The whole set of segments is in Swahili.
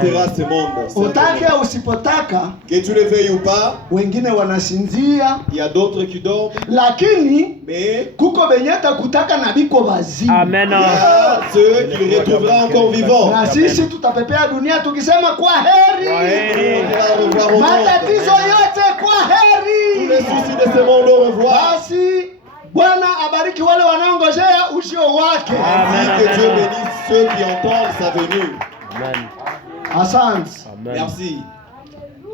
quittera ce monde. Utake usipotaka, Que tu le veuilles ou pas, wengine wanasinzia, il y a d'autres qui dorment, lakini mais kuko benyeta kutaka na biko bazima. il y a ceux qui le retrouvera encore vivant. Na sisi tutapepea dunia tukisema kwa heri. On va au revoir au Matatizo monde. yote kwa Tous les heri. soucis de ce monde au revoir. Basi Bwana abariki wale wanaongojea ujio wake. Ainsi que Dieu bénisse ceux qui entendent sa venue. Asante. Merci.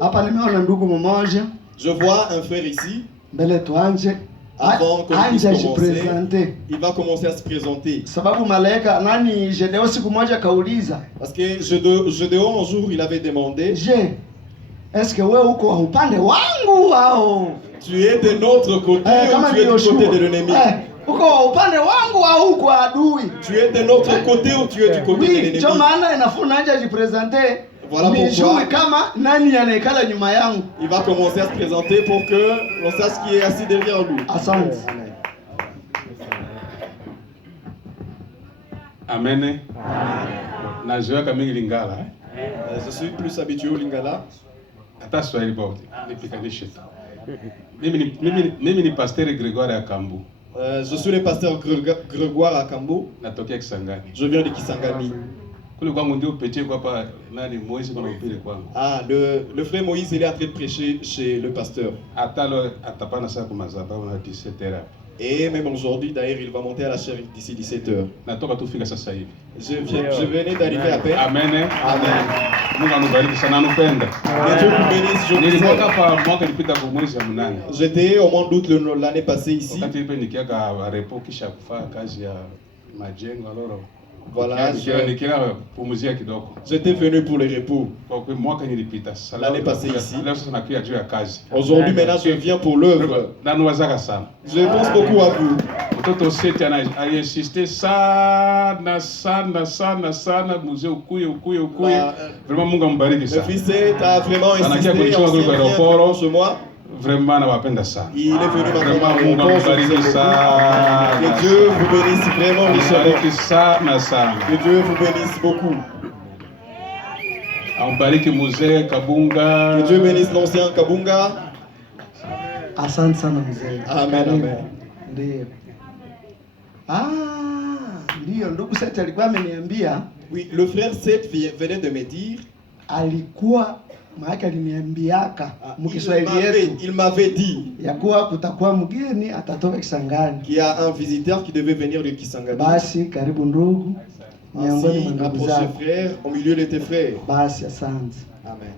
Hapa nimeona ndugu mmoja, Je vois un frère ici. mbele tuanje. Avant qu'on puisse Anje commencer, jipresente. il va commencer à se présenter. Sababu malaika nani Jedeo siku moja kauliza, Parce que Gédéon, un jour, il avait demandé, je, est-ce que wewe uko upande wangu au tu es de notre côté kama ou tu es du Yoshua. côté de l'ennemi? Uko upande wangu au uko adui? Tu es de notre côté ou tu es du côté de Oui, l'ennemi? ndio maana inafuna anje jipresente. Voilà Nijue pourquoi kama nani anaikala nyuma yangu. il va commencer à se présenter pour que l'on sache qui est assis derrière lui. Asante. Amen. Nazoea mingi Lingala. Je suis plus habitué au Lingala. Hata Swahili bote. Nipikanishe. Mimi ni Pasteur Grégoire Akambu. Je suis le pasteur Grégoire Akambu. Natokea Kisangani. Je viens de Kisangani. Kule kwangu ndio peche kwa hapa nani Moise kuna upile kwangu. Ah, le frère Moïse, il est en train de prêcher chez le pasteur. Atalo atapana saa kwa mazabau na 17h. Et même aujourd'hui, d'ailleurs, il va monter à la chaire d'ici 17h. Natoka tu fika sasa hivi. Je venais d'arriver à peine. Amen. Amen. Mungu anubariki sana anupenda. Que Dieu vous bénisse. Je vous Nilikuwa aime. hapa mwaka ulipita kwa mwezi wa 8. J'étais au mois d'août l'année passée ici. Wakati nipe nikiaka repo kisha kufanya kazi ya majengo aloro. Voilà, Nikiwa pumzia kidogo. j'étais venu pour le repos. Kwa mwaka nilipita. Sasa L'année passée ici. Leo sasa nakuja juu ya kazi. Aujourd'hui, maintenant, je viens pour l'œuvre. Nanuwazaka sana. Je pense beaucoup à vous. Mtoto Seti aliinsiste sana sana sana sana mzee ukuye. Bah, Vraiment Mungu ambariki Le sana. fils a vraiment insisté. Anakia kulichua Ancien kwa vient aéroport. chez moi. Vraiment nawapenda sana. Il est venu Vraiment maintenant. Mungu ambariki Que sana. Dieu vous bénisse vraiment. Ambariki sana sana. Que Dieu vous bénisse beaucoup. Ambariki mzee Kabunga. Que Dieu bénisse l'ancien Kabunga. Asante sana mzee. Amen, amen. Ndio. Ndio ndugu Seti alikuwa ameniambia, Oui, le frère Seth venait de me dire. alikuwa maana aliniambiaka mkiswahili yetu Il m'avait dit ya kuwa kutakuwa mgeni atatoka Kisangani. qu'il y a un visiteur qui devait venir de Kisangani. Basi karibu ndugu miongoni mwa Ainsi, ndugu approche zako. frère au milieu de tes frères. Basi asante. Amen.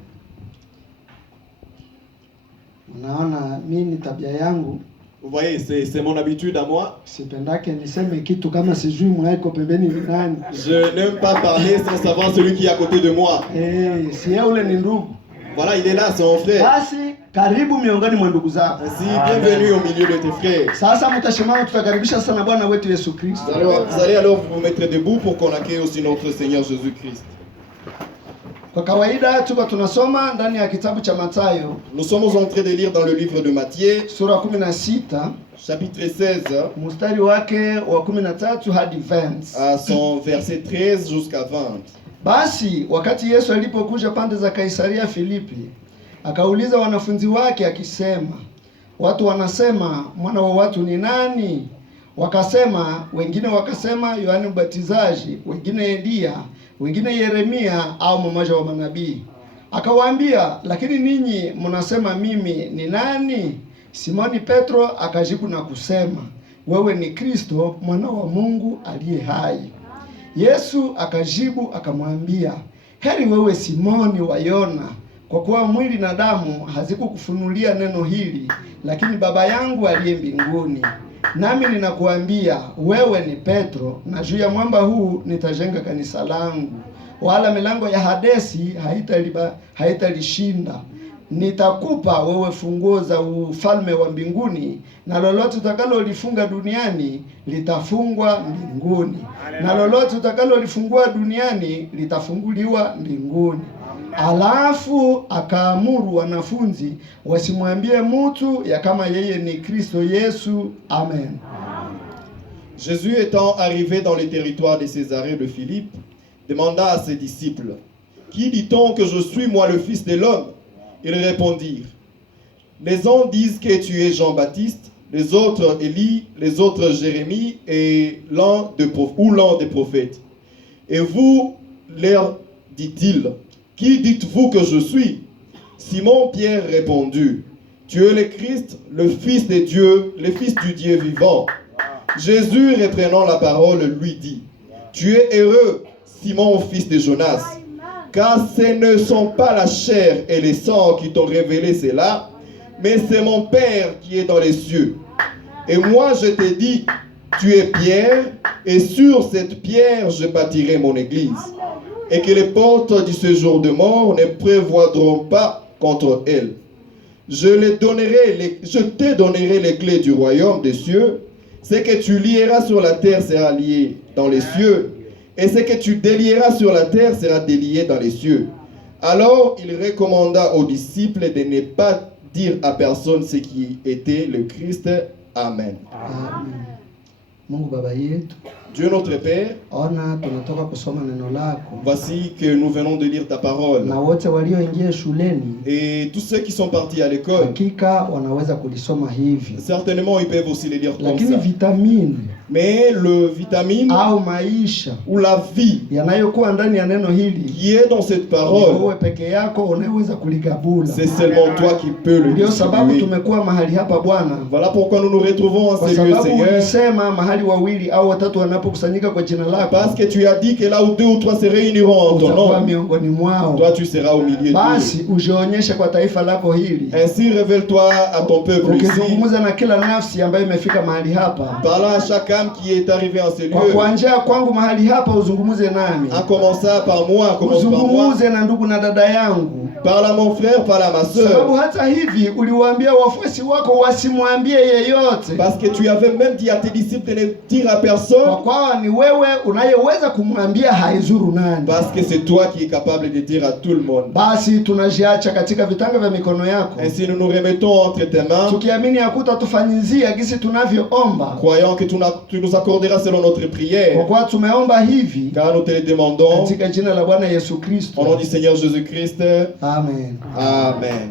Unaona mimi tabia yangu Vous voyez, c'est mon habitude à moi. sipendake niseme kitu kama sijui mwaiko pembeni ni nani. Je n'aime pas parler sans savoir celui qui est à côté de moi. Si yeye ule ni ndugu. Voilà, il est là, c'est mon frère. Basi karibu miongoni mwa ndugu zako. Ainsi, bienvenue au milieu de tes frères. Sasa mtashimama, tutakaribisha sana Bwana wetu Yesu Kristo. Vous allez alors vous mettre debout pour qu'on accueille aussi notre Seigneur Jésus-Christ. Kwa kawaida tuko tunasoma ndani ya kitabu cha Mathayo Nous sommes en train de lire dans le livre de Matthieu, sura 16 chapitre 16, mstari wake wa 13 hadi 20. à son verset 13 jusqu'à 20. Basi wakati Yesu alipokuja pande za Kaisaria Filipi, akauliza wanafunzi wake akisema, watu wanasema mwana wa watu ni nani? Wakasema, wengine wakasema Yohane Mbatizaji, wengine Elia, wengine Yeremia au mmoja wa manabii. Akawaambia, lakini ninyi mnasema mimi ni nani? Simoni Petro akajibu na kusema, wewe ni Kristo mwana wa Mungu aliye hai. Yesu akajibu akamwambia, heri wewe Simoni wa Yona, kwa kuwa mwili na damu hazikukufunulia neno hili, lakini Baba yangu aliye mbinguni. Nami ninakuambia wewe ni Petro, na juu ya mwamba huu nitajenga kanisa langu, wala milango ya Hadesi haitalishinda. Nitakupa wewe funguo za ufalme wa mbinguni, na lolote utakalolifunga duniani litafungwa mbinguni, na lolote utakalolifungua duniani litafunguliwa mbinguni. Alafu akaamuru wanafunzi wasimwambie mtu ya kama yeye ni Kristo Yesu. Amen. Jésus étant arrivé dans le territoire de Césarée de Philippe, demanda à ses disciples, qui dit-on que je suis, moi, le Fils de l'homme? Ils répondirent, les uns disent que tu es Jean-Baptiste, les autres Élie, les autres Jérémie et l'un des prophètes. Et vous, leur dit-il, qui dites-vous que je suis? Simon-Pierre répondit, tu es le Christ, le Fils de Dieu, le Fils du Dieu vivant. Jésus, reprenant la parole, lui dit, tu es heureux, Simon, fils de Jonas, car ce ne sont pas la chair et le sang qui t'ont révélé cela, mais c'est mon Père qui est dans les cieux. Et moi je te dis, tu es Pierre, et sur cette pierre je bâtirai mon église, et que les portes du séjour de mort ne prévaudront pas contre elle. Je te donnerai les clés du royaume des cieux. Ce que tu lieras sur la terre sera lié dans les cieux, et ce que tu délieras sur la terre sera délié dans les cieux. Alors il recommanda aux disciples de ne pas dire à personne ce qui était le Christ. Amen. Amen. Mungu Baba yetu, Dieu notre Père, ona tunatoka kusoma neno lako, voici que nous venons de lire ta parole. na wote walioingia shuleni Et tous ceux qui sont partis à l'école, hakika wanaweza kulisoma hivi, certainement ils peuvent aussi les lire comme lakini ça. vitamini Mais le vitamine au maisha ou la vie yanayokuwa ndani ya neno hili, qui est dans cette wewe parole, peke yako unaweza kuligabula. c'est seulement toi qui peux le Ndio sababu distribuer. tumekuwa mahali hapa Bwana, Voilà pourquoi nous nous retrouvons en kwa ces lieux, sababu Seigneur. ulisema mahali wawili au watatu wanapokusanyika kwa jina lako, Parce que tu as dit que là où 2 ou 3 se réuniront en ton utakuwa nom, miongoni mwao. toi tu seras au milieu d'eux. Basi ujionyeshe kwa taifa lako hili, Ainsi révèle-toi à ton peuple ici, ukizungumza na kila nafsi ambayo imefika mahali hapa. parlant à chaque âme qui est arrivée en ces Kwa lieux. kuanzia kwangu mahali hapa uzungumuze nami, En commençant par moi, commence par moi. uzungumuze na ndugu na dada yangu, Parle à mon frère, parle à ma sababu soeur. hata hivi uliwaambia wafuasi wako wasimwambie yeyote, Parce que tu avais même dit à tes disciples de ne dire à kwa personne. kuwa ni wewe unayeweza kumwambia haizuru nani. Parce que c'est toi qui es capable de dire à tout le monde. Basi tunajiacha katika vitanga vya mikono yako, Ainsi nous nous remettons entre tes mains, tukiamini yakuta tufanyizia gisi tunavyoomba, croyant que tu nous accorderas selon notre kwa prière. kuwa tumeomba hivi Car nous te le demandons katika jina la Bwana Yesu au nom Kristo, du Seigneur Jésus-Christ. amen. Amen.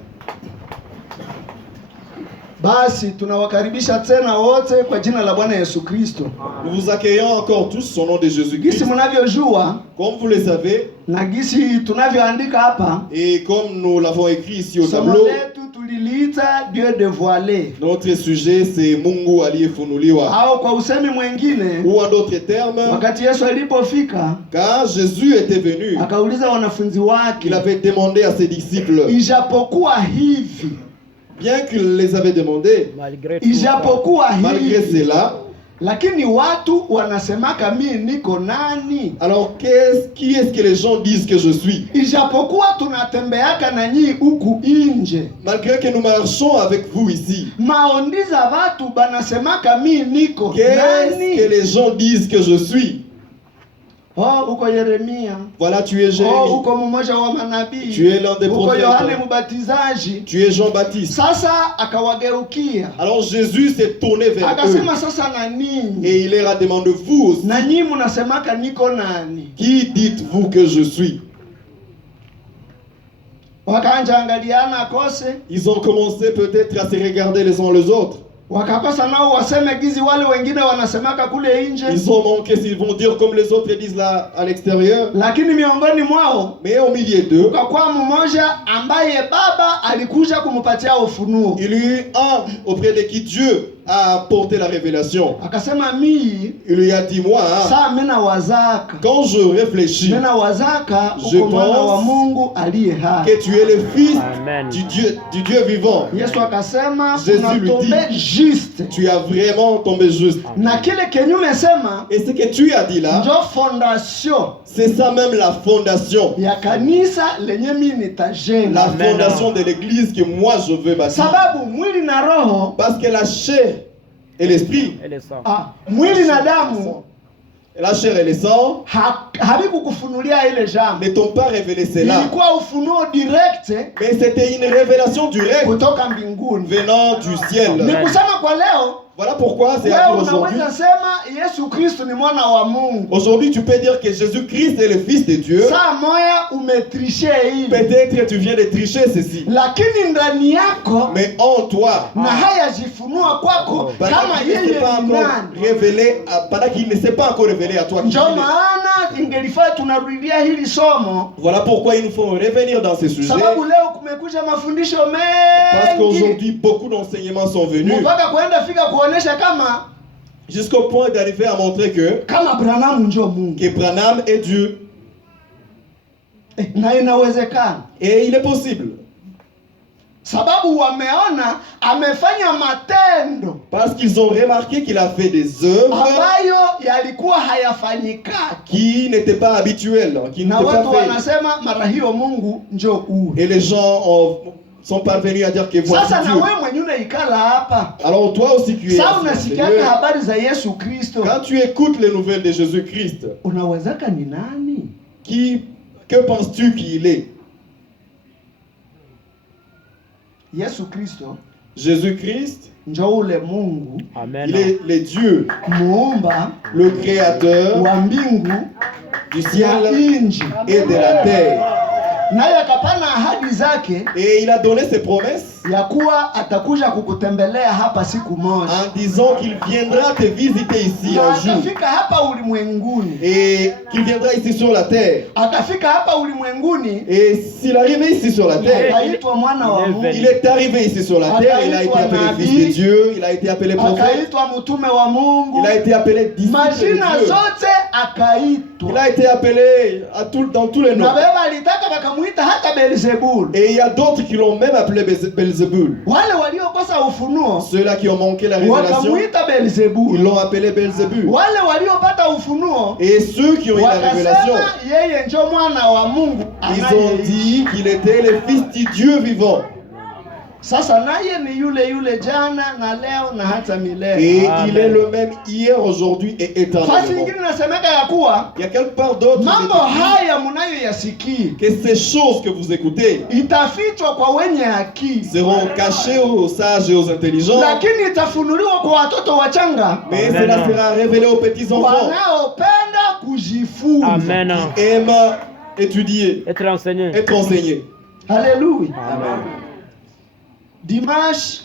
Basi tunawakaribisha tena wote kwa jina la Bwana Yesu Kristo. Nous vous accueillons encore tous au nom de Gisi Jésus-Christ. mnavyojua Comme vous le savez, na gisi tunavyoandika hapa, et comme nous l'avons écrit ici au somo tableau, letu tuliliita Dieu dévoilé, notre sujet c'est Mungu aliyefunuliwa. au kwa usemi mwingine, Ou en d'autres termes, wakati Yesu alipofika quand Jésus était venu, akauliza wanafunzi wake, il avait demandé à ses disciples, ijapokuwa hivi, bien qu'il les avait demandé, ijapokuwa malgré hivi, cela, lakini watu wanasemaka mimi niko nani? alors qui est-ce que les gens disent que je suis? Ijapokuwa tunatembeaka na nyinyi huku nje, Malgré que nous marchons avec vous ici, maondi za watu banasemaka mimi niko qu'est-ce que nani? les gens disent que je suis? Oh, uko Yeremia. Voilà, tu es Oh, Jérémie, uko mmoja wa manabii. tu es l'un des Uko prophètes, Yohane Mbatizaji. tu es Jean-Baptiste. Sasa akawageukia, Alors Jésus s'est tourné vers eux akasema sasa na ninyi, et il leur a demandé, vous aussi, na nyinyi mnasemaka niko nani? qui dites-vous que je suis? Wakaanja angaliana kose, Ils ont commencé peut-être à se regarder les uns les autres. wakakosa nao waseme gizi wale wengine wanasemaka kule nje, Ils ont manqué s'ils vont dire comme les autres disent là à l'extérieur. lakini miongoni mwao Mais au milieu d'eux, ukakuwa mmoja ambaye Baba alikuja kumupatia ufunuo. il y eut un auprès de qui Dieu a apporté la révélation. Akasema mii Il lui a dit, moi, saa mina wazaka, quand je réfléchis mina wazaka Je uko mwana pense wa Mungu aliye hai. que tu es le fils Amen. du Dieu vivant, Yesu akasema Jésus lui unatombe dit, juste, tu as vraiment tombé juste. na kile kenye umesema Et ce que tu as dit là, ndio fondation c'est ça même la fondation. ya kanisa lenye mimi nitajenga, La Amen. fondation de l'église que moi je veux bâtir. sababu mwili na roho, Parce que la chair et l'esprit, Et le sang. mwili na damu la chair et le sang, habikukufunulia ile jambo. ne t'ont pas révélé cela. Ilikuwa ufunuo direct Mais c'était une révélation directe kutoka mbinguni. venant du ciel. Ni kusema kwa leo, Voilà pourquoi c'est à wewe dire aujourd'hui. unaweza sema Yesu Kristo ni mwana wa Mungu. Aujourd'hui, tu peux dire que Jésus-Christ est le Fils de Dieu. Saa moya umetrishe hili. Peut-être tu viens de tricher ceci. Lakini ndani yako Mais en toi, na hayajifunua kwako pendant kama qu'il ne s'est yeye pas ni encore nani. révélé, pendant qu'il ne s'est pas encore révélé à toi qui il Ndio est. maana ingelifaa tunarudia hili somo, Voilà pourquoi il nous faut revenir dans ces sujets. sababu leo kumekuja mafundisho Parce mengi qu'aujourd'hui, beaucoup d'enseignements sont venus mpaka kuenda fika kuonesha kama jusqu'au point d'arriver à montrer kama Branham ndio Mungu. que Branham est Dieu. Na inawezekana Et il est possible. sababu wameona amefanya matendo Parce qu'ils ont remarqué qu'il a fait des œuvres ambayo yalikuwa hayafanyikaki, qui n'étaient pas habituelles, qui na n'étaient watu pas faites. wanasema mara hiyo Mungu njo uwe. Et les gens sont parvenus à dire que voici Sasa na Dieu. wewe mwenyewe unaikala hapa, Alors toi aussi qui es sasa assis à unasikiaka l'intérieur, habari za Yesu Kristo, quand tu écoutes les nouvelles de Jésus-Christ, unawezaka ni nani? que penses-tu qu'il est? Yesu Kristo Jésus-Christ, njo ule Mungu il est le Dieu, muumba le créateur wa mbingu du na ciel inji, et de la terre. naye akapana ahadi zake Et il a donné ses promesses ya kuwa atakuja kukutembelea hapa siku moja, en disant qu'il viendra te visiter ici na un jour. atafika hapa ulimwenguni. Et qu'il viendra ici sur la terre. Atafika hapa ulimwenguni, Et s'il arrivait ici sur la terre, akaitwa mwana wa Mungu, il est arrivé ici sur la terre, il a été appelé fils de Dieu, il a été appelé prophète, akaitwa mtume wa Mungu, il a été appelé disciple de majina Dieu. zote Il akaitwa, a été appelé dans tous les noms. na beba alitaka wakamuita hata Beelzebul. Et il y a d'autres qui l'ont même appelé Belzébul. Wale waliokosa ufunuo Ceux-là qui ont manqué la révélation, wakamuita Beelzebul. ils l'ont appelé Belzébul. Wale waliopata ufunuo Et ceux qui ont eu la révélation, wakasema yeye njo mwana wa Mungu ils ont anayeishi. dit qu'il était le fils du Dieu vivant. Sasa naye ni yule jana na leo na hata milele. Et Amen. il est le même hier, aujourd'hui et Fasi éternellement. nyingine nasemeka ya kuwa Il y a quelque part d'autre mambo haya mnayoyasikia que ces choses que vous écoutez itafichwa kwa wenye akili, seront cachées aux sages et aux intelligents, lakini itafunuliwa kwa watoto wachanga mais Amen. cela sera révélé aux petits-enfants wanaopenda kujifunza. Amen. qui aiment étudier, Être enseigné. être enseignés. Haleluya. Amen. Dimash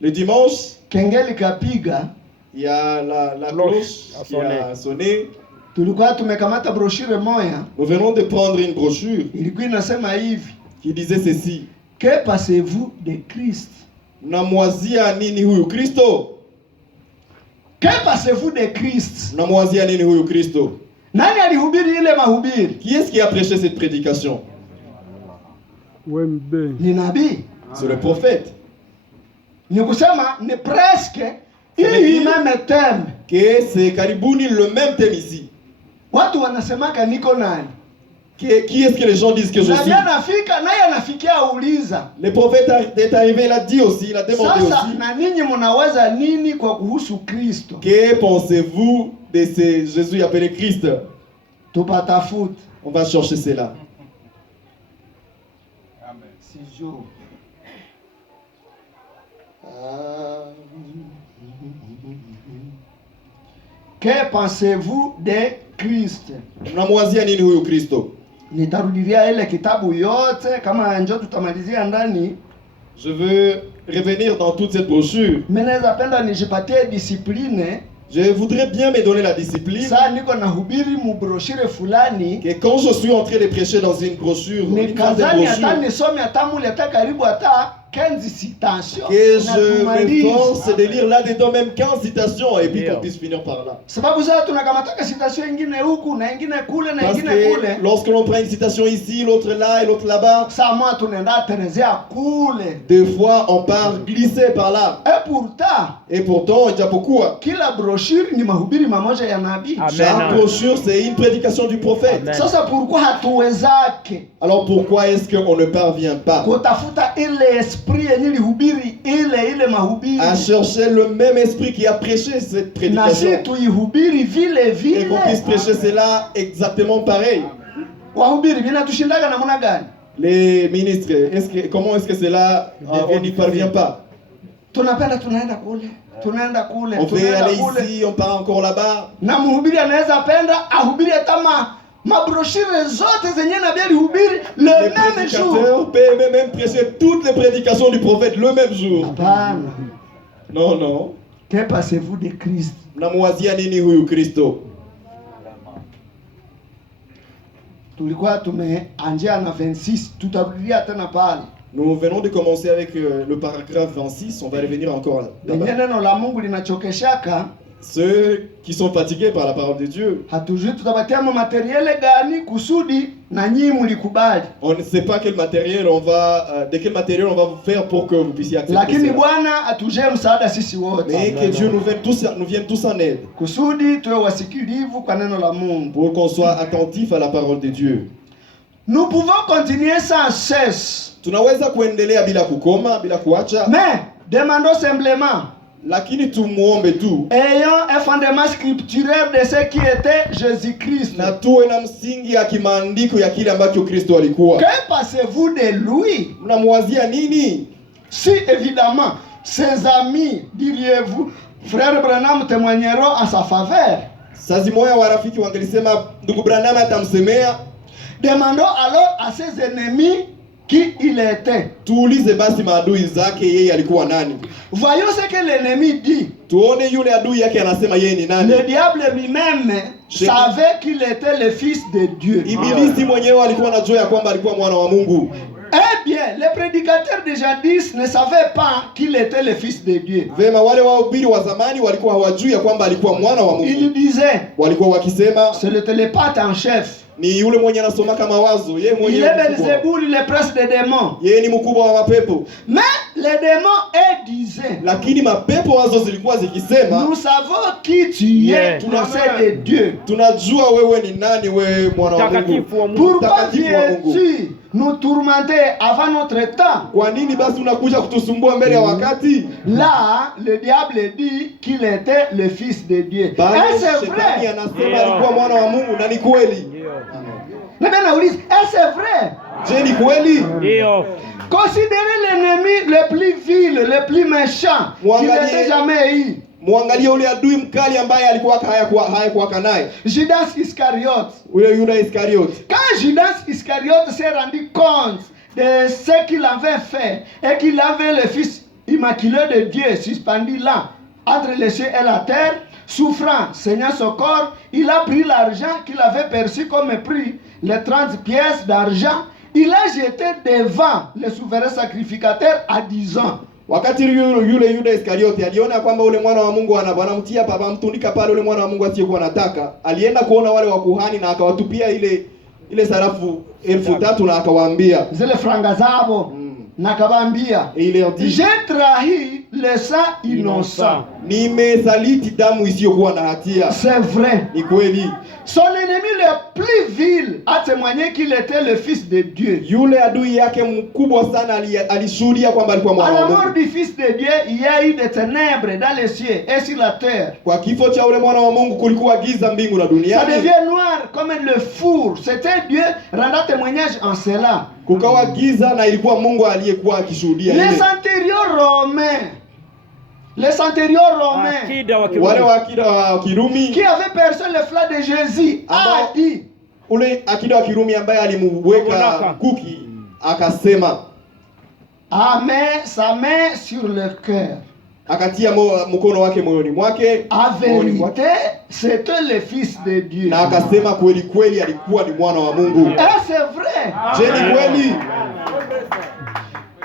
Le dimanche, kengele kapiga, il y a la Cloche cloche a qui a sonné. tulikuwa tumekamata brochure moya, Nous venons de prendre une brochure ilikuwa inasema hivi: qui disait ceci. que pensez-vous de Christ? Mnamwazia nini huyu Kristo? Que pensez-vous de Christ? Mnamwazia nini huyu Kristo? Nani alihubiri ile mahubiri? Qui est-ce qui a prêché cette prédication? Ni nabii. C'est le prophète. Ni kusema ni presque hii meme theme. Que c'est karibuni le même thème ici. Watu wanasemaka niko nani? Qui est-ce que les gens disent que je Nabii suis? anafika naye anafikia uliza. Le prophète est arrivé, il a dit aussi, il a demandé Sasa aussi. na ninyi mnaweza nini kwa kuhusu Kristo? Que pensez-vous de ce Jésus appelé Christ? Tupatafute. On va chercher cela. Sijui. Que pensez-vous de Christ? Mnamwazia nini huyu Kristo? Nitarudilia ile kitabu yote kama njoo tutamalizia ndani. Je veux revenir dans toute cette brochure. Mimi naweza penda nijipatie discipline. Je voudrais bien me donner la discipline Sasa niko nahubiri mu brochure fulani. que quand je suis en train de prêcher dans une brochure, une phase de Nikazani hata brochure, nisome hata mule hata karibu hata 15 citations. que na je tumalize. m'efforce de lire là-dedans même 15 citations et puis qu'on puisse finir par là. Sababu sasa tunakamataka citation ingine huku na ingine kule na Parce ingine que kule. lorsque l'on prend une citation ici, l'autre là et l'autre là-bas, Saa moja tunaenda terezea kule. des fois on part glisser par là. Et pourtant Et pourtant, ijapokuwa, kila brochure ni mahubiri mamoja ya nabii. Amen. chaque brochure c'est une prédication du prophète. Amen. Sasa pourquoi hatuwezake Alors pourquoi est-ce qu'on ne parvient pas kutafuta ile esprit esprit yenye lihubiri ile mahubiri. À chercher le même esprit qui a prêché cette Na si prédication. tuihubiri vile Et qu'on puisse vile. prêcher cela exactement pareil. Wahubiri vinatushindaga namna gani? Les ministres, comment est-ce que cela, on n'y parvient pas? Tunapenda tunaenda kule. Tunaenda kule. On veut Tunaenda aller kule. ici, on part encore là-bas. Na mhubiri anaweza penda ahubiri hata mabroshire zote zenye nabii alihubiri le Les même jour. prédicateurs peuvent même prêcher toutes les prédications du prophète le même jour. Hapana. Non, non. Que pensez-vous de Christ? Mnamwazia nini huyu Kristo? Tulikuwa tumeanjia na 26, tutarudia tena pale. Nous venons de commencer avec le paragraphe 26, on va revenir encore Lenye là-bas. neno la Mungu linachokeshaka, Ceux qui sont fatigués par la parole de Dieu, hatujui tutapatia materiele gani kusudi na nyinyi mlikubali. on ne sait pas quel matériel on va, de quel matériel on va vous faire pour que vous puissiez accepter Lakini cela. Bwana atujie msaada sisi wote. Mais que Dieu nous vienne tous en aide Kusudi tuwe wasikilivu kwa neno la Mungu. pour qu'on soit attentif à la parole de Dieu. Nous pouvons continuer sans cesse. Tunaweza kuendelea bila kukoma, bila kuacha, Mais demandons simplement, lakini tumuombe tu ayons un fondement scripturaire de ce qui était Jésus-Christ. na tuwe na msingi ya kimaandiko ya kile ambacho Kristo alikuwa. Que pensez-vous de lui? Mnamwazia nini? Si évidemment ses amis, diriez-vous, frère Branham témoigneront en sa faveur. Sazi moya warafiki wangelisema ndugu Branham atamsemea. Demandons alors à ses ennemis qui il était. Tuulize basi maadui zake yeye alikuwa nani? Voyons ce que l'ennemi dit. Tuone yule adui yake anasema yeye ni nani. Le diable lui-même savait qu'il était le fils de Dieu. Ibilisi mwenyewe alikuwa anajua ya kwamba alikuwa mwana wa Mungu. Eh bien, les prédicateurs de jadis ne savaient pas qu'il était le fils de Dieu. Vema, wale wahubiri wa zamani walikuwa hawajui ya kwamba alikuwa mwana wa Ils Mungu. disaient, Walikuwa wakisema c'est le télépathe en chef. ni yule mwenye anasoma kama wazo, yeye Il mwenyewe est mkubwa. Belzéboul, le prince des démons. Yeye ni mkubwa wa mapepo. Mais les démons, eux, disaient, Lakini mapepo wazo zilikuwa zikisema, nous savons qui tu es, procès de Dieu. tunajua wewe ni nani, wewe mwana wa Mungu. Mtakatifu wa Mungu. Pourquoi Mtakatifu wa Mungu. viens-tu nous tourmenter avant notre temps? Kwa nini basi unakuja kutusumbua mbele ya wakati? Là, le diable dit qu'il était le fils de Dieu. Bali Et c'est shetani vrai. anasema alikuwa mwana wa Mungu na ni kweli. Mais bien, et c'est vrai. Je, ni kweli? Ndio. Considérez l'ennemi le plus vil, le plus méchant qu'il Mwangalie- n'ait jamais eu. Muangalie ule adui mkali ambaye alikuwa hayakuwa naye. Judas Iscariote. Ule Yuda Iskariote. Quand Judas Iscariote s'est rendu compte de ce qu'il avait fait et qu'il avait le Fils immaculé de Dieu suspendu là, entre les cieux et la terre, souffrant, saignant son corps, il a pris l'argent qu'il avait perçu comme prix, les 30 pièces d'argent, il a jeté devant le souverain sacrificateur à 10 ans. Wakati yule Yuda Iskariote aliona kwamba ule mwana wa Mungu wanamtia papa mtundika pale ule mwana wa Mungu asiyekuwa anataka, alienda kuona wale wakuhani na akawatupia ile sarafu 1000 na akawaambia, Zile franga zabo nakabambia, et il leur dit, j'ai trahi le sang innocent. nimesaliti damu isiyokuwa na hatia. C'est vrai. Ni kweli. Son ennemi le plus vil a témoigné qu'il était le fils de Dieu. Yule adui yake mkubwa sana alishuhudia kwamba alikuwa À mwana la wa mort Mungu. du fils de Dieu, il y a eu des ténèbres dans les cieux et sur la terre. Kwa kifo cha ule mwana wa Mungu kulikuwa giza mbingu na Ça duniani. devient noir comme le four. C'était Dieu rendant témoignage en cela. Kukawa giza na ilikuwa Mungu aliyekuwa akishuhudia Les ile. centurions romains, les centurions romains Akida wa Wale Kirumi. wa akida wa Kirumi, qui avaient percé le flanc de Jésus a Ambao- dit, ule akida wa Kirumi ambaye alimuweka Monaka. kuki akasema, met sa main sur le cœur. akatia mkono wake moyoni mwake, En moyoni mwake, vérité, c'était le fils de Dieu. na akasema kweli kweli alikuwa ni mwana wa Mungu. Et c'est vrai. Je, ni kweli?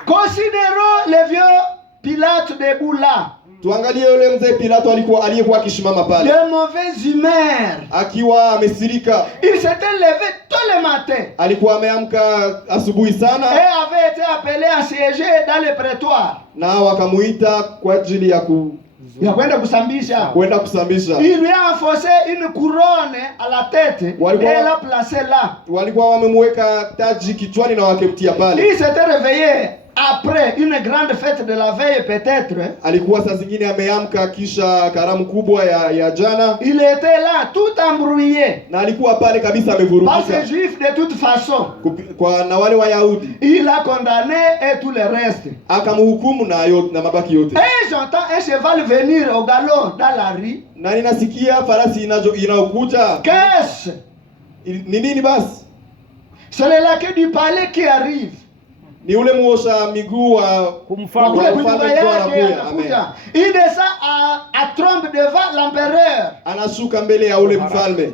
Considérons le vieux Pilate debout là, Tuangalie yule mzee Pilato aliyekuwa akisimama pale de mauvaise humeur. akiwa amesirika. Il s'était levé tôt le matin Alikuwa ameamka asubuhi et sana, avait été appelé à siéger dans le prétoire. na wakamuita kwa ajili ya Ya kwenda kusambisha. kwenda kusambisha. Il lui a enfoncé une couronne à la tête et Walikuwa- l'a placé là. Walikuwa wamemweka taji kichwani na wakemtia pale. Il s'était réveillé après une grande fête de la veille peut-être, alikuwa saa zingine ameamka kisha karamu kubwa ya jana, il était là tout embrouillé. na alikuwa pale kabisa Parce amevurugika que juif de toute façon, kwa na wale Wayahudi, il a condamné et tout le reste. akamhukumu na mabaki yote. Et j'entends un cheval venir au galop dans la rue. Na ninasikia farasi inayokuja. Qu'est-ce? Ni nini basi? C'est le laquais du palais qui arrive. Ni ule muosha miguu wa Wakule kunyumba yake anakuja. Il descend à trompe devant l'empereur. anashuka mbele ya ule mfalme.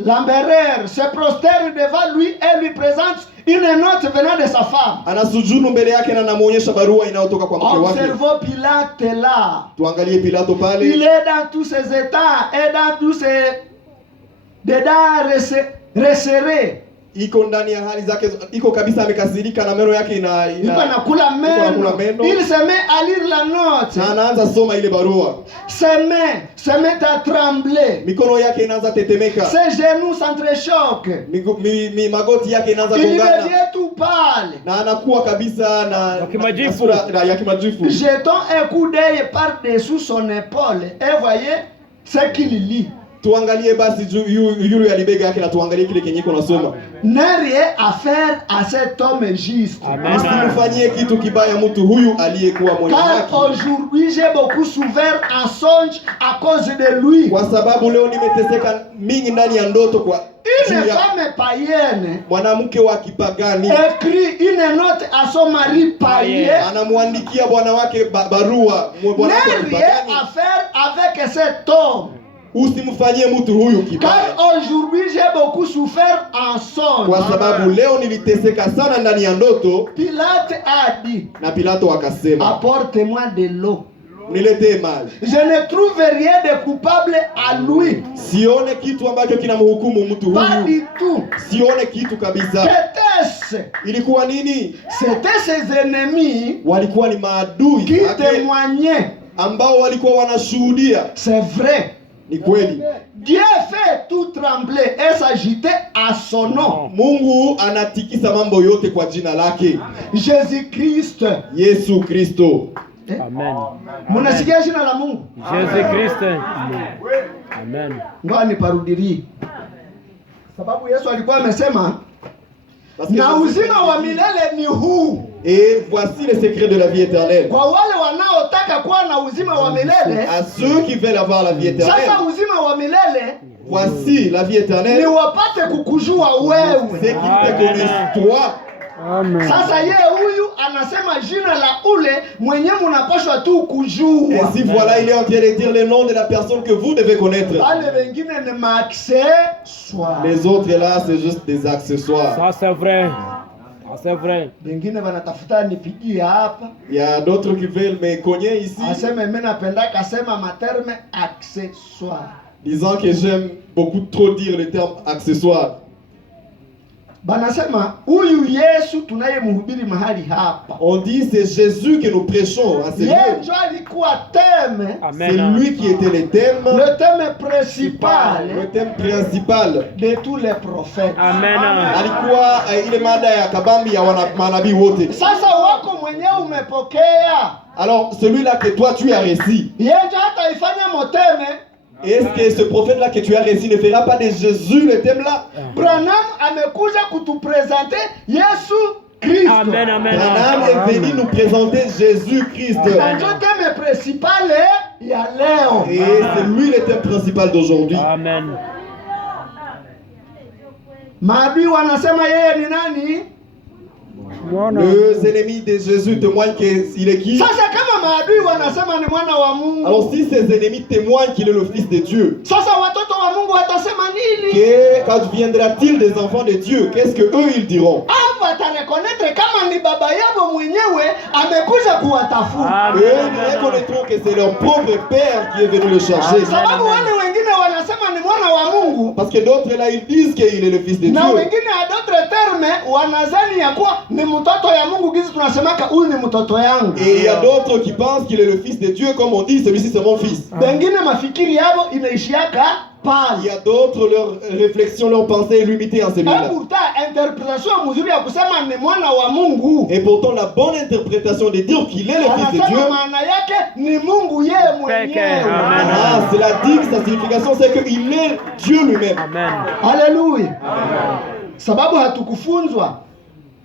L'empereur se prosterne devant lui et lui présente une note venant de sa femme. Anasujudu mbele yake na anamuonyesha barua inayotoka kwa mke wake. Observons Pilate là. Tuangalie Pilato pale. Il est dans tous ses états et dans tous ses dedans resserrés. Iko ndani ya hali zake, iko kabisa amekasirika na meno yake Il anakula meno. Il se met à lire la note. na anaanza soma ile barua. Ses mains se mettent à trembler. Mikono yake inaanza tetemeka. Ses genoux s'entrechoquent. Magoti yake inaanza Il gongana. devient tout pâle. Na anakuwa kabisa na sura ya kimajifu. Jetons un coup d'œil par-dessous son épaule et voyez ce qu'il lit. Tuangalie basi yule alibega yake na tuangalie kile kenye iko nasoma. N'a rien à faire à cet homme juste. Usimfanyie kitu kibaya mtu huyu aliyekuwa mwenye haki. Car aujourd'hui j'ai beaucoup souffert en songe à cause de lui. Kwa sababu leo nimeteseka mingi ndani ya ndoto kwa Une femme païenne, mwanamke wa kipagani, écrit une note à son mari païen. Anamwandikia bwana wake barua. N'a rien à faire avec cet homme. Usimfanyie mtu huyu kibaya. Car aujourd'hui j'ai beaucoup souffert en songe. Kwa sababu leo niliteseka sana ndani ya ndoto. Pilate a dit, na Pilato akasema, apporte-moi de l'eau. Niletee maji. Je ne trouve rien de coupable à lui. Sione kitu ambacho kinamhukumu mtu huyu. Pas du tout. Sione kitu kabisa. Qu'était-ce? Ilikuwa nini? C'était ses ennemis walikuwa ni maadui qui témoignaient. ambao walikuwa wanashuhudia. C'est vrai. Ni kweli. Dieu fait tout trembler et s'agiter à son nom. Mungu anatikisa mambo yote kwa jina lake. Jésus-Christ. Yesu Kristo. Amen. Munasikia jina la Mungu? Jésus Christ. Amen. Ngoja niparudirie. Sababu Yesu alikuwa amesema na uzima wa milele ni huu. Et voici le secret de la vie éternelle. Kwa wale wanaotaka kuwa na uzima wa milele, à ceux qui veulent avoir la vie éternelle. Sasa uzima wa milele, voici la vie éternelle. Ni wapate kukujua wewe. C'est qu'ils te connaissent toi. Amen. Sasa yeye huyu anasema jina la ule mwenye mnapaswa tu kujua. Et si voilà, il est en train de dire le nom de la personne que vous devez connaître. Wale wengine ni maaccessoires. Les autres là, c'est juste des accessoires. Ça c'est vrai. C'est vrai. Wengine wanatafuta nipigie hapa. Il y a d'autres qui veulent me cogner ici. Aseme mimi napenda kasema materme accessoire. Disant que j'aime beaucoup trop dire le terme accessoire. Banasema huyu Yesu tunayemhubiri mahali hapa. On dit c'est Jésus que nous prêchons à ce lieu. Yeye alikuwa thème. C'est lui qui était le thème. Le thème principal. Le thème principal de tous les prophètes. Amen. Alikuwa ile mada ya kabambi ya manabii wote. Sasa wako mwenyewe umepokea. Alors celui-là que toi tu as reçu. Yeye hata ifanya moteme. Est-ce que ce prophète-là que tu as reçu ne fera pas de Jésus le thème là? Branham amekuja kutupresenter Yesu Kristo. Amen, amen. Branham est venu nous présenter Jésus-Christ. Ndio thème principal ya leo. Et c'est lui le thème principal d'aujourd'hui. Amen. Maadui wanasema yeye ni nani? Les ennemis de Jésus témoignent qu'il est qui? Sasa kama maadui wanasema ni mwana wa Mungu. Alors si ses ennemis témoignent qu'il est le fils de Dieu. Sasa watoto wa Mungu watasema nini? Que quand viendra-t-il des enfants de Dieu? Qu'est-ce que eux ils diront? Watareconnaître kama ni baba yao mwenyewe amekuja kuwatafuta. Eux ils reconnaîtront que c'est leur propre père qui est venu le chercher. Sababu wale wengine wanasema ni mwana wa Mungu. Parce que d'autres là ils disent qu'il est le fils de Dieu. Na wengine à d'autres termes wanazani ya kuwa ni mtoto ya Mungu gizi tunasemaka huyu ni mtoto yangu. Et il y a d'autres qui pensent qu'il est le fils de Dieu comme on dit celui-ci c'est mon fils. Wengine mafikiri yao inaishiaka Il pale. y a d'autres, leur réflexion, leur pensée est limitée à celui-là. Pourtant interpretation mzuri ya kusema ni mwana wa Mungu. Et pourtant, la bonne interprétation de dire qu'il est le Fils de Dieu, Anasema maana yake ni Mungu yeye mwenyewe. Amen. ah, c'est la dit que sa signification, c'est qu'il est Dieu lui-même. Amen. Haleluya. Sababu hatukufunzwa.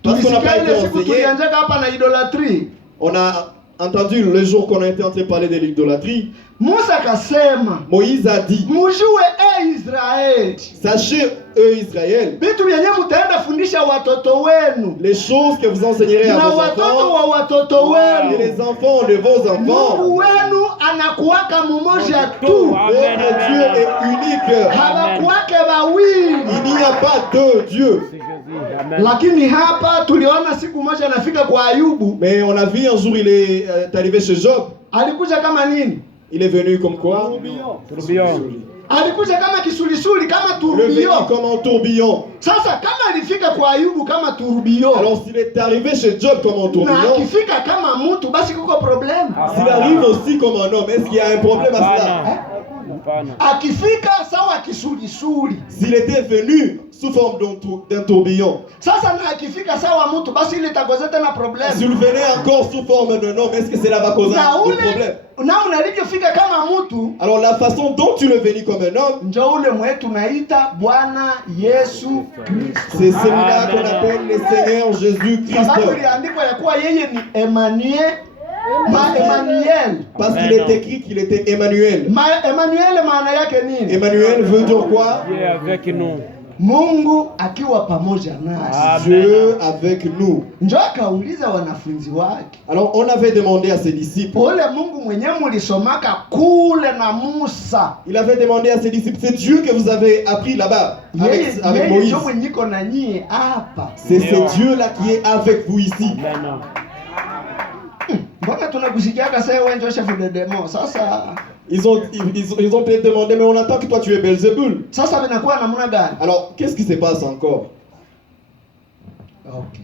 Parce qu'on n'a pas Tulisikia ile été siku enseigné. tulianzaka hapa na idolatrie. On a entendu le jour qu'on a été en train de parler de l'idolâtrie. Musa kasema, Moïse a dit, mujue Israeli, sachez, eux Israël, vitu vyenye mutaenda fundisha watoto wenu les choses que vous enseignerez à na vos watoto enfants wa watoto et wenu. les enfants de vos enfants. Mungu wenu anakuwaka mmoja tu, Amen. Votre Dieu est unique. hawakuwake wawili. Il n'y a pas deux dieux. C'est Jésus. Amen. Lakini hapa tuliona siku moja anafika kwa Ayubu, Mais on a vu un jour, il est arrivé chez Job. alikuja kama nini? Il est venu comme quoi? Tourbillon. Alikuja kama kisulisuli, kama Il est venu turubio. comme un tourbillon. Sasa kama alifika kwa Ayubu kama turubio, Alors s'il est arrivé chez Job comme un na tourbillon, akifika kama mtu, basi kuko problème. s'il arrive aussi comme un homme, est-ce qu'il y a un problème à cela? Hapana. Hapana. Akifika sawa kisulisuli, S'il était venu sous forme d'un tourbillon, sasa na akifika sawa mtu, basi ile itakoza tena problème. s'il venait encore sous forme d'un homme, est-ce que cela va causer Na un ule problème? na unalivyofika kama mtu, Alors la façon dont tu le venu comme un homme, njo ule mwetu naita Bwana Yesu Kristo. c'est celui-là qu'on Amen. appelle le Seigneur Jésus-Christ. Sababu iliandikwa ya kuwa yeye ni Emmanuel, Emmanuel. Parce qu'il Amen. est écrit qu'il était Emmanuel. Emmanuel maana yake nini? Emmanuel veut dire quoi? Dieu est avec nous. Mungu akiwa pamoja nasi. Amen. Dieu avec nous. Njo akauliza wanafunzi wake, Alors on avait demandé à ses disciples, ule Mungu mwenye mulisomaka kule na Musa, il avait demandé à ses disciples, c'est Dieu que vous avez appris là-bas avec yeye Moïse. njo mwenye iko na nyie hapa. C'est ce Dieu-là qui est avec vous ici. Amen. Mbona tunakusikiaka sasa wewe njo chef de démon? Sasa Ils ont peut-être demandé, mais on attend que toi tu es Belzébul. sasa vinakuwa namna gani? Alors qu'est-ce qui se passe encore? Okay.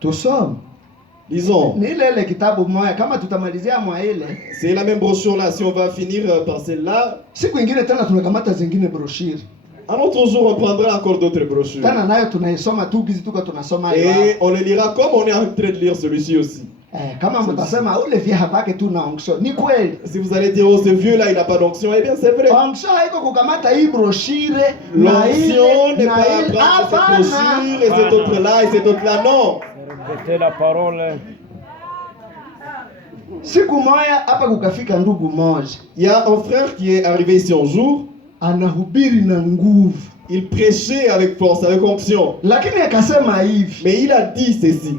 Tusome. Lisons. Ni ile kitabu moja kama tutamalizia mwa ile. C'est la même brochure là. Si on va finir par celle-là, Siku ingine tena tunakamata zingine broshiri. un autre jour on prendra encore d'autres brochures. Tena nayo tunaisoma tu gizi tuko tunasoma hiyo. Et on le lira comme on est en train de lire celui-ci aussi. Kama mtasema ule vya habaki tu na onction. Ni kweli. Si vous allez dire, oh ce vieux-là il n'a pas d'onction, eh bien c'est vrai. Onction haiko kukamata hii broshire na L'onction ile n'est na pas ile. à prendre Hapana. cette brochure et cet autre-là et cet autre-là, non. Répétez la parole. Siku moja hapa kukafika ndugu moja. Il y a un frère qui est arrivé ici un jour, Anahubiri na nguvu. il prêchait avec force, avec onction. Lakini akasema hivi. Mais il a dit ceci.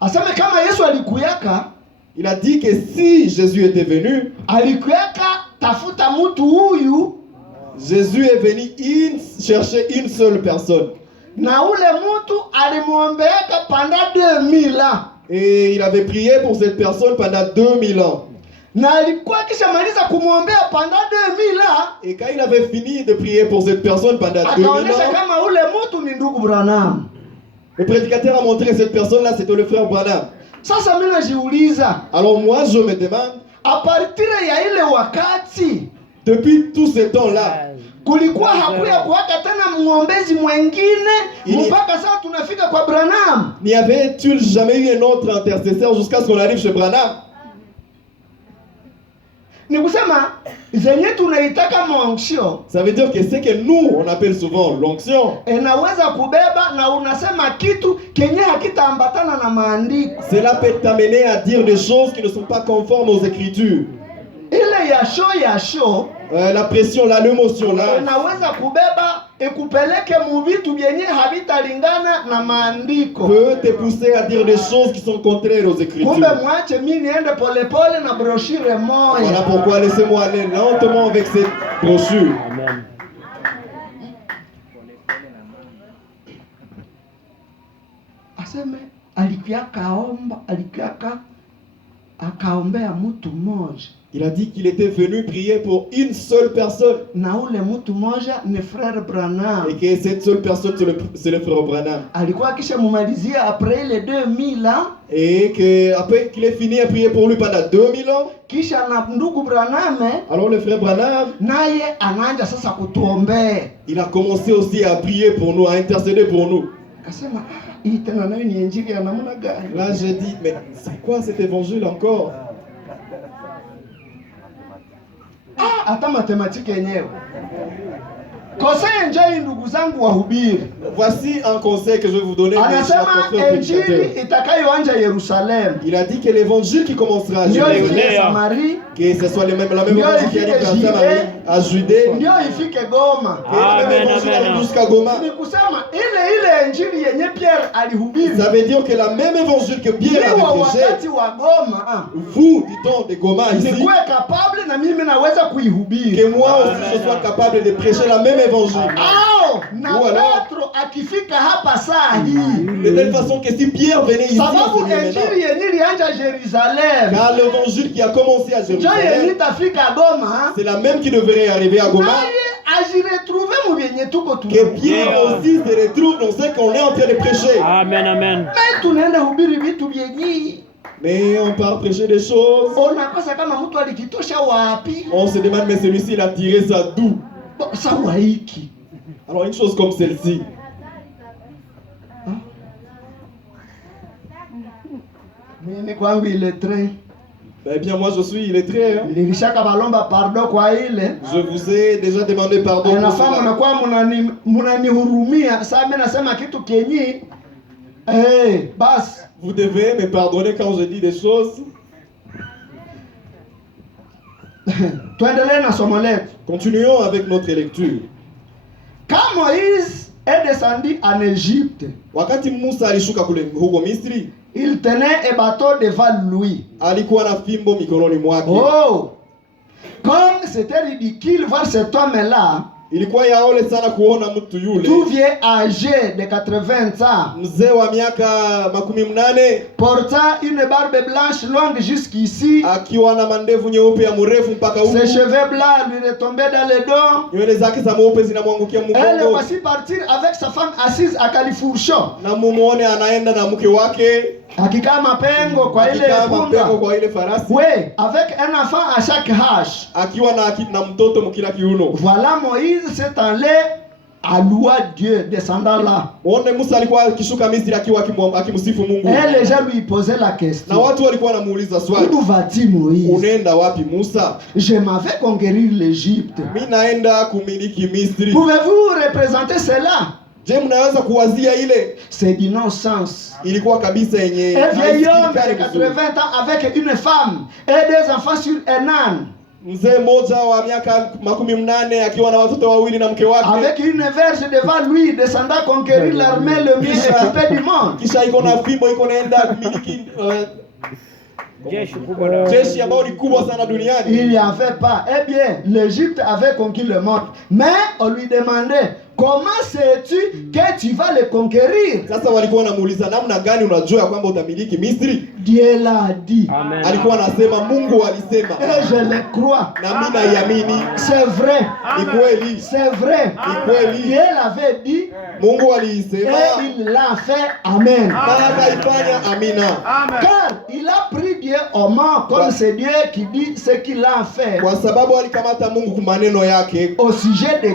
Aseme kama Yesu alikuyaka, Il a dit que si Jésus était venu, alikuyaka tafuta mtu huyu Jésus est venu chercher une seule personne. na ule mtu alimwombeaka pendant 2000 ans. Et il avait prié pour cette personne pendant 2000 ans. Na alikuwa akishamaliza kumwombea pendant 2000 ans, Et quand il avait fini de prier pour cette personne pendant 2000 akaonesha ans, kama ule mtu ni ndugu Branham. le prédicateur a montré que cette personne-là, c'était le frère Branham. Sasa mimi najiuliza, Alors moi, je me demande, a partir ya ile wakati depuis tout ce temps-là, kulikuwa hakuya kuwaka tena mwombezi mwengine Ili- mpaka sasa tunafika kwa Branham. n'y avait-il jamais eu un autre intercesseur jusqu'à ce qu'on arrive chez Branham? Ni kusema zenye tunaitaka monction Ça veut dire que c'est que nous, on appelle souvent l'onction, inaweza kubeba na unasema kitu kenye hakitaambatana na maandiko. cela peut t'amener à dire des choses qui ne sont pas conformes aux Écritures. Ile ya show La pression là, l'émotion là, inaweza kubeba ikupeleke mu vitu vyenye havitalingana na maandiko. peut te pousser à dire des choses qui sont contraires aux Écritures. Kumbe mwache mimi niende polepole na broshire Voilà moja. pourquoi laissez-moi aller lentement avec cette brochure. Amen. Aseme alikuwa kaomba, alikuwa akaombea mtu mmoja. Il a dit qu'il était venu prier pour une seule personne. Na ule mtu mmoja ni frère Branham. Et que cette seule personne, c'est le frère Branham. Alikuwa akisha mumalizia après les 2000 ans. Et que après qu'il ait fini à prier pour lui pendant 2000 ans, kisha na ndugu Branham, alors le frère Branham, naye anaanza sasa kutuombea. il a commencé aussi à prier pour nous, à intercéder pour nous. Akasema, hii tena nayo ni injili ya namna gani? Là j'ai dit, mais c'est quoi cet évangile encore? Hata matematiki yenyewe. Conseil njoi ndugu zangu wahubiri. Voici un conseil que je vais vous donner. Anasema injili itakayoanza Yerusalemu. Il a dit que l'évangile qui commencera à Samarie, que ce soit la même évangile qui arrive à Judée, ndio ifike Goma. Amen, jusqu'à Goma. Ni kusema ile injili yenye Pierre alihubiri. Ça veut dire que la même évangile que Pierre avait prêché, wakati wa Goma, vous, dit-on, de Goma ici, nikuwe capable na mimi naweza kuihubiri. Que moi aussi je sois capable de prêcher la même évangile. Na Petro akifika hapa saa hii. De telle façon que si Pierre venait ici, sababu injili yenye ilianza Jérusalem, car l'évangile qui a commencé à Jérusalem, c'est la même qui devrait arriver à Goma. Que Pierre aussi se retrouve dans ce qu'on est en train de prêcher. Amen, amen. Mais on part prêcher des choses. On se demande, mais celui-ci il a tiré ça d'où? Alors une chose comme celle-ci. Eh bien moi je suis illettré. Hein? Je vous ai déjà demandé pardon. Vous devez me pardonner quand je dis des choses. Continuons avec notre lecture. Quand Moïse est descendu en Égypte, wakati Musa alishuka kule huko Misri, il tenait un bateau devant lui. Alikuwa na fimbo mikononi mwake. Oh! Comme c'était ridicule voir cet homme-là. Ilikuwa yaole sana kuona mtu yule. Tout vieux âgé de 80 ans. Mzee wa miaka 80. Portant une barbe blanche longue jusqu'ici. Akiwa na mandevu nyeupe ya mrefu mpaka huko. Ses cheveux blancs lui retombaient dans le dos. Nywele zake za mweupe zinamwangukia mgongo. Elle le voici partir avec sa femme assise à Califourchon. Na mumuone anaenda na mke wake. Akikaa mapengo kwa ile farasi. Oui, avec un enfant à chaque âge. Akiwa na mtoto mkila kiuno. Voilà Moïse s'est allé à louer Dieu descendant là. Muone Musa alikuwa akishuka Misri akiwa akimsifu Mungu. Et les gens lui posaient la question. Na watu walikuwa wanamuuliza swali. Où vas-tu Moïse? Unaenda wapi Musa? Je m'avais conquérir l'Égypte. Mimi naenda kumiliki Misri. Pouvez-vous représenter cela? Je mnaweza kuwazia ile? C'est du non-sens. Ilikuwa kabisa yenye. Un vieil homme de 80 ans avec une femme et des enfants sur un âne. Mzee mmoja wa miaka 80 akiwa na watoto wawili na mke wake. Avec une verge devant lui descendant conquérir l'armée le mieux équipée du monde. Kisha iko na fimbo iko naenda kumiliki jeshi ambao ni kubwa sana duniani. Il n'y avait pas. Eh bien, l'Égypte avait conquis le monde. Mais on lui demandait, comment sais-tu que tu vas le conquérir? Sasa walikuwa wanamuuliza namna gani unajua kwamba utamiliki Misri? Dieu l'a dit. Amen. Alikuwa anasema Mungu alisema. Et je le crois. Na mimi naiamini. C'est vrai. Ni kweli. C'est vrai. Ni kweli. Dieu l'avait dit. Mungu alisema. Et il l'a fait. Amen. Na akaifanya. Amina. Car il a pris Dieu au mort comme c'est Dieu qui dit ce qu'il a fait. Kwa sababu alikamata Mungu kwa maneno yake. Au sujet de